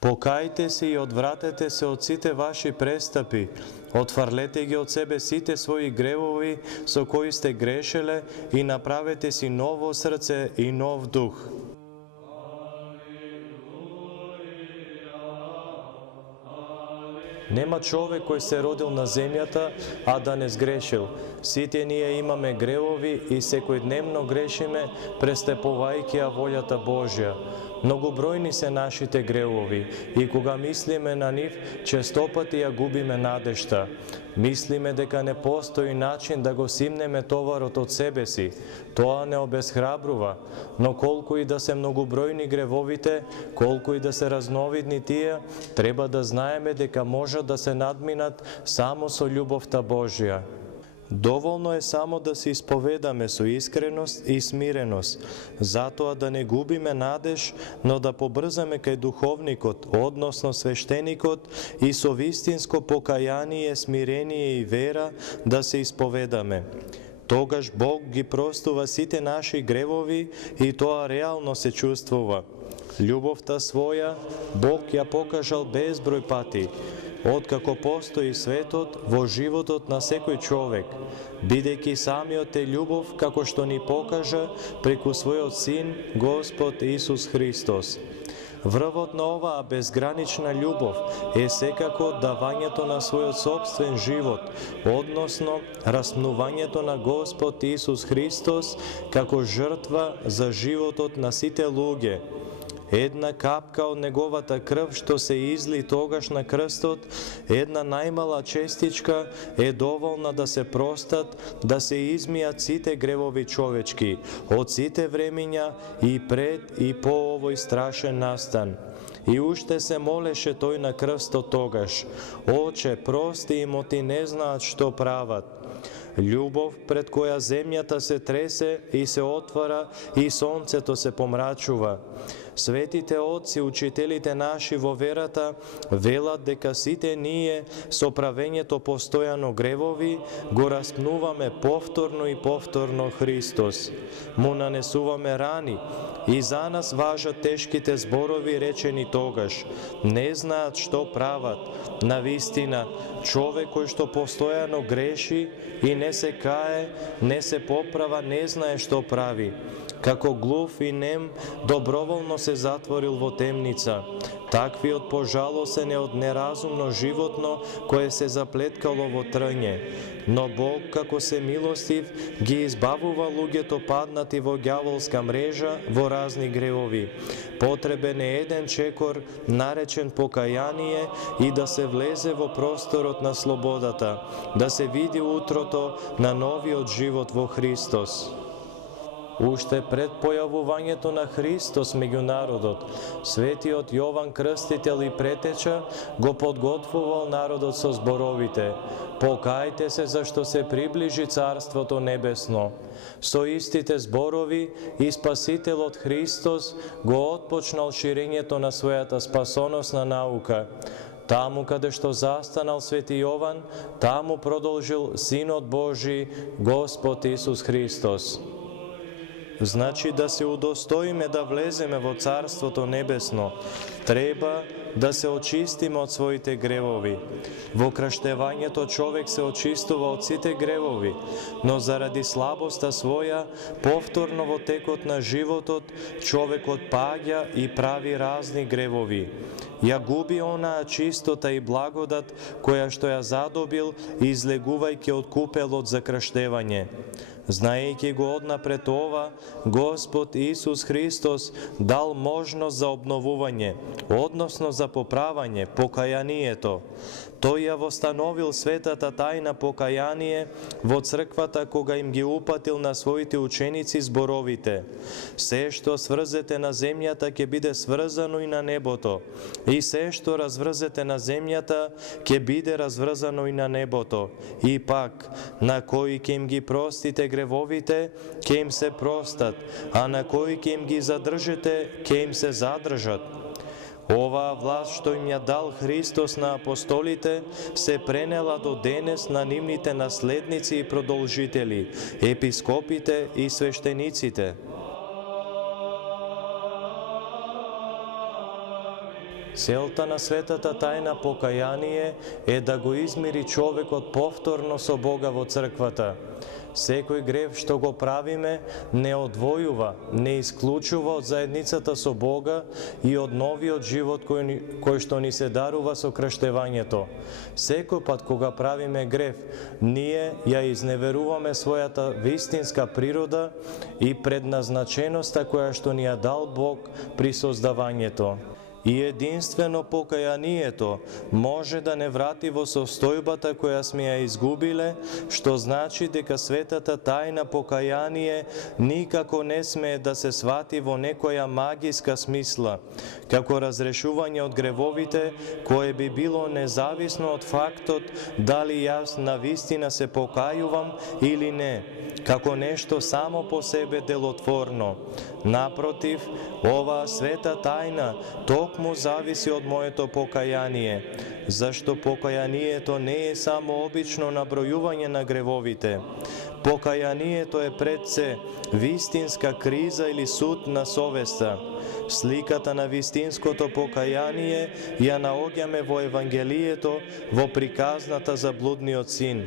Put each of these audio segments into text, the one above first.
Покајте се и одвратете се од сите ваши престапи, отфрлете ги од себе сите своји гревови со кои сте грешеле и направете си ново срце и нов дух. Нема човек кој се родил на земјата, а да не сгрешил. Сите ние имаме гревови и секојдневно грешиме, престепувајќи ја волјата Божја. Многобројни се нашите гревови и кога мислиме на нив, честопати ја губиме надежта. Мислиме дека не постои начин да го симнеме товарот од себе си. Тоа не обесхрабрува, но колку и да се многобројни гревовите, колку и да се разновидни тие, треба да знаеме дека можат да се надминат само со љубовта Божја. Доволно е само да се исповедаме со искреност и смиреност, затоа да не губиме надеж, но да побрзаме кај духовникот, односно свештеникот, и со вистинско покаяние, смирение и вера да се исповедаме. Тогаш Бог ги простува сите наши гревови и тоа реално се чувствува. Љубовта своја Бог ја покажал безброј пати, откако постои светот во животот на секој човек, бидејќи самиот е љубов како што ни покажа преку својот Син Господ Исус Христос. Врвот на оваа безгранична љубов е секако давањето на својот собствен живот, односно распнувањето на Господ Исус Христос како жртва за животот на сите луѓе. Една капка од неговата крв што се изли тогаш на крстот, една најмала честичка е доволна да се простат, да се измијат сите гревови човечки, од сите времиња и пред и по овој страшен настан. И уште се молеше тој на крстот тогаш: Оче, прости им, оти не знаат што прават. Љубов пред која земјата се тресе и се отвара и сонцето се помрачува. Светите отци, учителите наши во верата, велат дека сите ние со правењето постојано гревови го распнуваме повторно и повторно Христос. Му нанесуваме рани и за нас важат тешките зборови речени тогаш: не знаат што прават. Навистина, човек кој што постојано греши и не се кае, не се поправа, не знае што прави. Како глув и нем, доброволно се затворил во темница. Таквиот пожалосен е од неразумно животно кое се заплеткало во трње. Но Бог, како се милостив, ги избавува луѓето паднати во ѓаволска мрежа во разни гревови. Потребен е еден чекор, наречен покаяние, и да се влезе во просторот на слободата, да се види утрото на новиот живот во Христос. Уште пред појавувањето на Христос меѓу народот, светиот Јован Крстител и претеча го подготвувал народот со зборовите: покајте се зашто се приближи Царството Небесно. Со истите зборови и Спасителот Христос го отпочнал ширењето на својата спасоносна наука. Таму каде што застанал свети Јован, таму продолжил Синот Божи, Господ Исус Христос. Значи да се удостоиме да влеземе во Царството Небесно, треба да се очистиме од своите гревови. Во крштевањето човек се очистува од сите гревови, но заради слабоста своја, повторно во текот на животот, човекот паѓа и прави разни гревови. Ја губи онаа чистота и благодат која што ја задобил, излегувајќи од купелот за крштевање. Знаејќи го однапред ова, Господ Исус Христос дал можност за обновување, односно за поправање, покајанието. Тој ја востановил светата тајна покаяние во црквата кога им ги упатил на своите ученици зборовите: се што сврзете на земјата ќе биде сврзано и на небото, и се што разврзете на земјата ќе биде разврзано и на небото. И пак, на кои ќе им ги простите гревовите, ќе им се простат, а на кои ќе им ги задржите, ќе им се задржат. Оваа власт што им ја дал Христос на апостолите се пренела до денес на нивните наследници и продолжители, епископите и свештениците. Целта на светата тајна покаяние е да го измири човекот повторно со Бога во црквата. Секој грев што го правиме не одвојува, не исклучува од заедницата со Бога и од новиот живот кој што ни се дарува со крштевањето. Секој пат кога правиме грев, ние ја изневеруваме својата вистинска природа и предназначеноста која што ни ја дал Бог при создавањето. И единствено покаянието може да не врати во состојбата која сме ја изгубиле, што значи дека светата тајна покаяние никако не смее да се свати во некоја магиска смисла, како разрешување од гревовите, кое би било независно од фактот дали јас навистина се покајувам или не, како нешто само по себе делотворно. Напротив, оваа света тајна токму зависи од моето покаяние, зашто покаянието не е само обично набројување на гревовите. Покаянието е пред се вистинска криза или суд на совеста. Сликата на вистинското покаяние ја наоѓаме во Евангелието во приказната за блудниот син.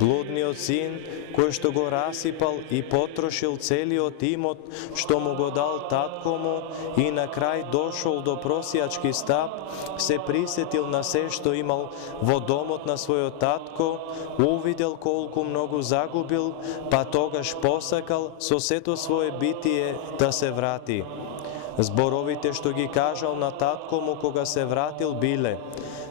Блудниот син кој што го расипал и потрошил целиот имот што му го дал татко му и на крај дошол до просијачки стап, се присетил на се што имал во домот на својот татко, увидел колку многу загубил, па тогаш посакал со сето свое битие да се врати. Зборовите што ги кажал на татко му кога се вратил биле: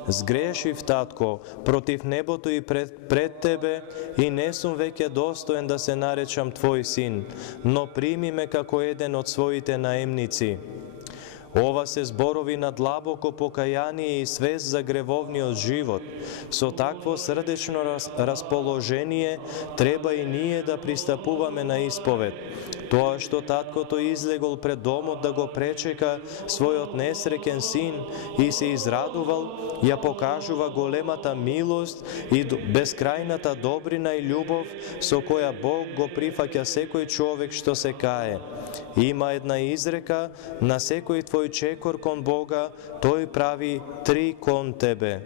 "Сгрешив, татко, против небото и пред тебе, и не сум веќе достоен да се наречам твој син, но прими ме како еден од своите наемници." Ова се зборови на длабоко покаяние и свест за гревовниот живот. Со такво срдечно расположение треба и ние да пристапуваме на исповед. Тоа што таткото излегол пред домот да го пречека својот несреќен син и се израдувал, ја покажува големата милост и бескрајната добрина и љубов со која Бог го прифаќа секој човек што се кае. Има една изрека: на секој твој чекор кон Бога, тој прави 3 кон тебе.